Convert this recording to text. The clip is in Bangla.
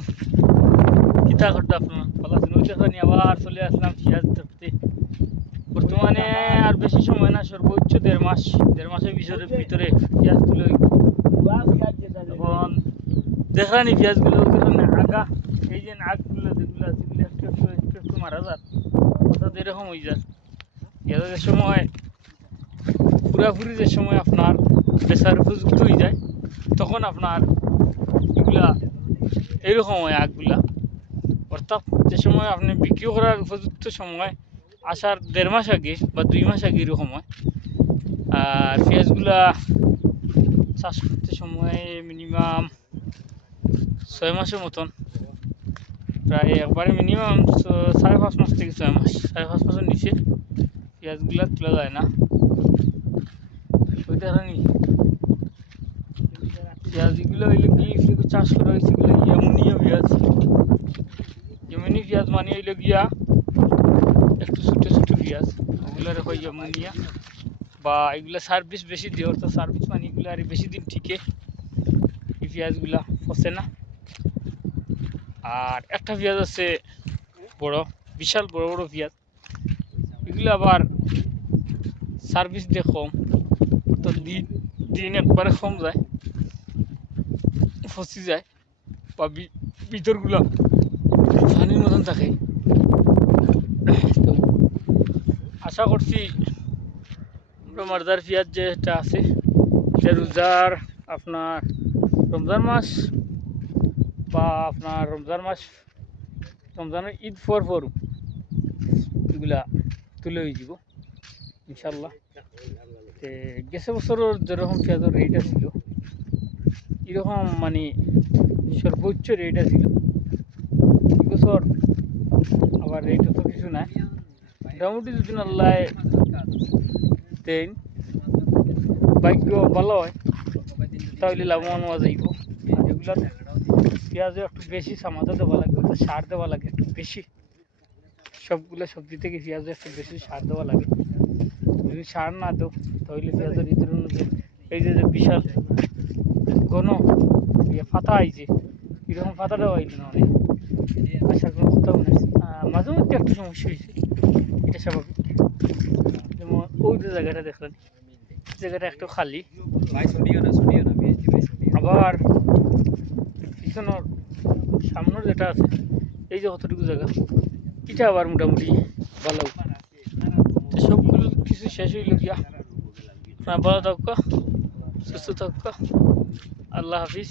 আলাইকুম। কিতা করতে আপনার ভালো আছেন? ওই দেখেন আবার চলে আসলাম পেঁয়াজ ধরতে। বর্তমানে আর বেশি সময় না, সর্বোচ্চ দেড় মাসের ভিতরে পেঁয়াজ তুলে এখন দেখলানি পেঁয়াজগুলো দেখুন আগা, এই যে আগগুলো যেগুলো সেগুলো একটু একটু একটু একটু মারা যাক, অর্থাৎ এরকম হয়ে যাক। পেঁয়াজের সময় পুরাপুরি যে সময় আপনার বেচার উপযুক্ত হয়ে যায়, তখন আপনার এগুলা এইরকম হয় আগগুলা। অর্থাৎ যে সময় আপনি বিক্রি করার উপযুক্ত সময় আসার 1.5 মাস আগে বা 2 মাস আগে এরকম হয়। আর পেঁয়াজগুলা চাষ করতে সময় মিনিমাম 6 মাসের মতন, প্রায় একবারে মিনিমাম 5.5 মাস থেকে 6 মাস, 5.5 মাসের নিচে পেঁয়াজগুলা তোলা যায় না। ওইটা জানি পেঁয়াজ এগুলো হইলে কি চাষ করা হয়েছে, এগুলো ইয়ামুনিয়া পেঁয়াজ। ইয়ামুনি পেঁয়াজ মানে হইলে গিয়া একটু ছোটো ছোটো পেঁয়াজ, ওগুলো হয় ইয়ামুনিয়া। বা এগুলো সার্ভিস বেশি দিয়ে, অর্থাৎ সার্ভিস মানে এগুলো আর বেশি দিন টিকে, এই পেঁয়াজগুলা ফসে না। আর একটা পেঁয়াজ আছে বড়, বিশাল বড় বড় পেঁয়াজ, এগুলো আবার সার্ভিস দিয়ে কম, অর্থাৎ দিন একবারে কম যায়, ফসি যায় বা ভিতরগুলো পানির মতন থাকে। তো আশা করছি মারদার পেঁয়াজ যেটা আছে যে রোজার আপনার রমজান মাস বা আপনার রমজানের ঈদ পর এগুলা তুলে হয়ে যাব ইনশাল্লাহ। গেছে বছরের যেরকম পেঁয়াজের রেট ছিল, এরকম মানে সর্বোচ্চ রেট ছিল। এবছর আবার রেট অত কিছু নাই, মোটামুটি যদি আল্লাহ দেন ভাগ্য ভালো হয় তাহলে লাভবান হওয়া যাইব। আর এগুলো পেঁয়াজও একটু বেশি সামাজা দেওয়া লাগে, অর্থাৎ সার দেওয়া লাগে একটু বেশি। সবগুলো সবজি থেকে পেঁয়াজও একটু বেশি সার দেওয়া লাগে। যদি সার না দেও তাহলে পেঁয়াজের ঈদের অনুযায়ী এই যে বিশাল ঘন ফাতা আইছে, এরকম ফাতা দেওয়া হইল না অনেক, আসার কোনো কোথাও নেই। মাঝে মধ্যে একটা সমস্যা হয়েছে, এটা স্বাভাবিক। যেমন ওই যে জায়গাটা দেখলেন, জায়গাটা একটু খালি, আবার পিছনের সামনের যেটা আছে এই যে কতটুকু জায়গা, এটা আবার মোটামুটি ভালো। সবগুলো কিছু শেষ হইল গিয়া। আপনার ভালো থাকুক, সুস্থ থাকুক, আল্লাহ হাফিজ।